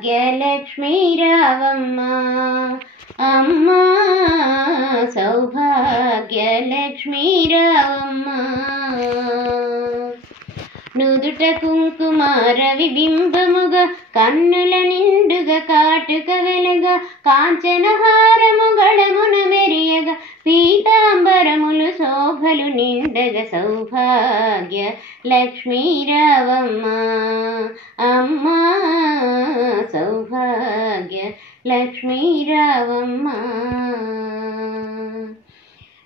సౌభాగ్యలక్ష్మీ రావమ్మా అమ్మా సౌభాగ్యలక్ష్మీ రావమ్మా. నుదుట కుంకుమార విబింబముగా కన్నుల నిండుగా కాటుక వెలుగా కాంచనహారము గళమున మెరియగా పీతాంబరములు శోభలు నిండగా సౌభాగ్య లక్ష్మీ రావమ్మా అమ్మా సౌభాగ్య లక్ష్మీ రావమ్మా.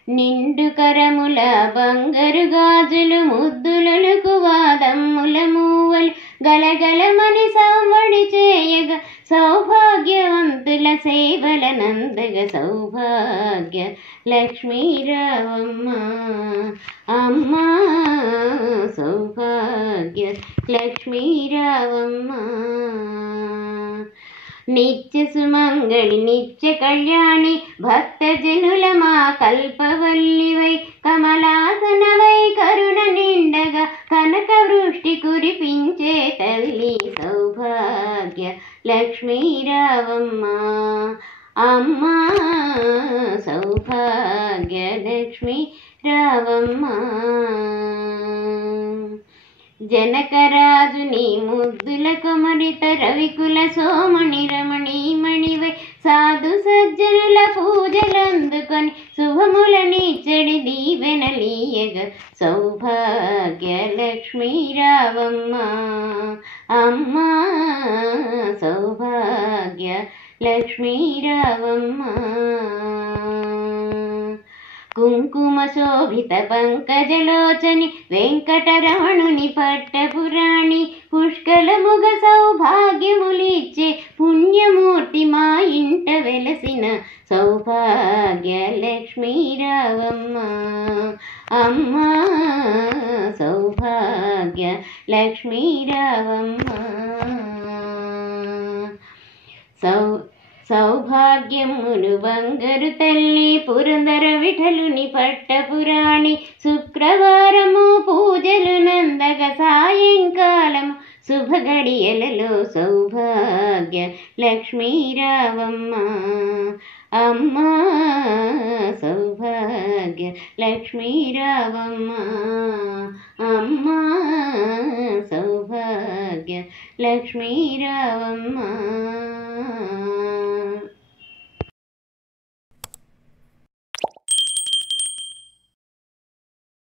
నిండు కరముల బంగారు గాజులు ముద్దులకు వాదమ్ముల మూవలు గలగలమని సవ్వడి చేయగా సౌభాగ్యవంతుల సేవల నందగ సౌభాగ్య లక్ష్మీ రావమ్మా అమ్మా సౌభాగ్య లక్ష్మీ రావమ్మా. నిత్య సుమంగళి నిత్య కళ్యాణి భక్తజనుల మా కల్పవల్లివై కమలాసనవై కరుణ నిండగా కనక వృష్టి కురిపించే తల్లి సౌభాగ్య లక్ష్మీ రావమ్మా అమ్మా సౌభాగ్య లక్ష్మీ రావమ్మా. జనకరాజుని ముద్దుల కొమరిత రవికుల సోమణి రమణీమణివై సాధు సజ్జనుల పూజలందుకొని శుభములనిచ్చడి దీవెనలీయగ సౌభాగ్య లక్ష్మీ రావమ్మా అమ్మా సౌభాగ్య లక్ష్మీ రావమ్మా. కుంకుమ శోభిత పంకజలోచని వెంకటరమణుని పట్టపురాణి పుష్కలముగ సౌభాగ్యములిచ్చే పుణ్యమూర్తి మా ఇంట వెలసిన సౌభాగ్య లక్ష్మీ రావమ్మా అమ్మా సౌభాగ్య లక్ష్మీ రావమ్మా. సౌభాగ్యమును బంగారు తల్లి పురందర విఠలుని పట్టపురాణి శుక్రవారము పూజలు నందగ సాయంకాలము శుభగడియలలో సౌభాగ్య లక్ష్మీ రావమ్మా అమ్మా సౌభాగ్య లక్ష్మీ రావమ్మా అమ్మా సౌభాగ్య లక్ష్మీ రావమ్మా.